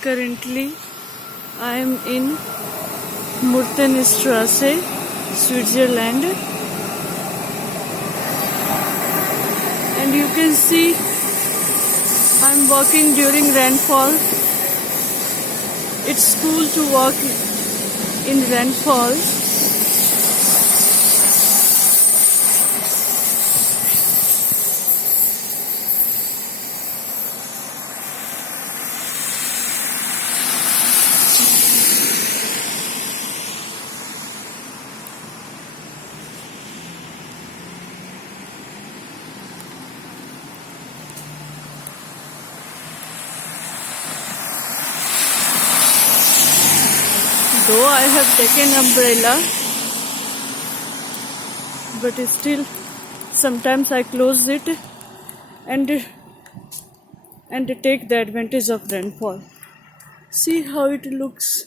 Currently, I am in Murtenstrasse, Switzerland, and you can see I'm walking during rainfall. It's cool to walk in rainfall. Though I have taken umbrella, but still sometimes I close it and take the advantage of rainfall. See how it looks,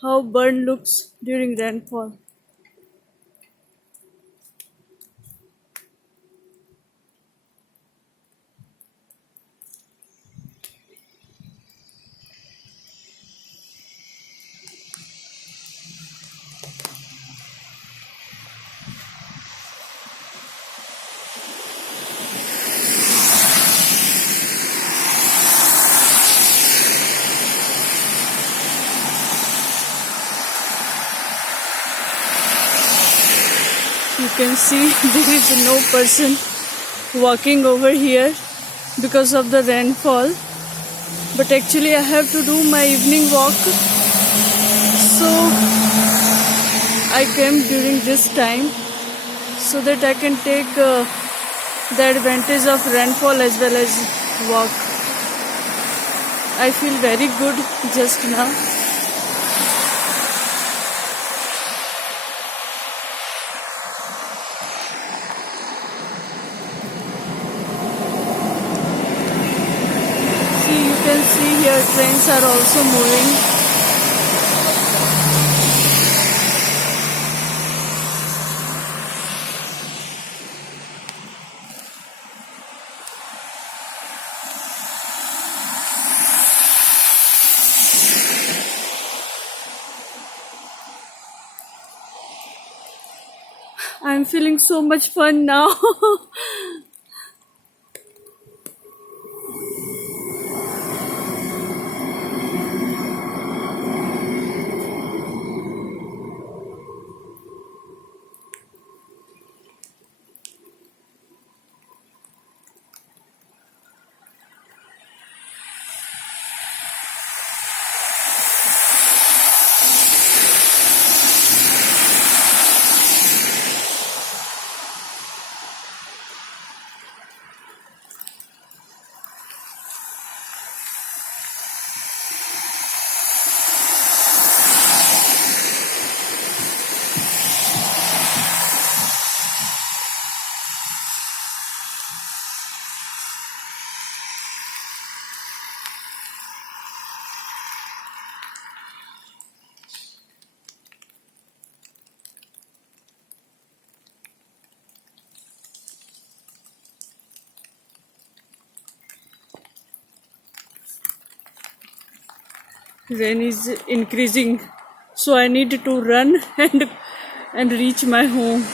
how burn looks during rainfall. You can see there is no person walking over here because of the rainfall. But actually I have to do my evening walk. So I came during this time so that I can take the advantage of rainfall as well as walk. I feel very good just now. You can see here trains are also moving. I'm feeling so much fun now. Rain is increasing, so I need to run and reach my home.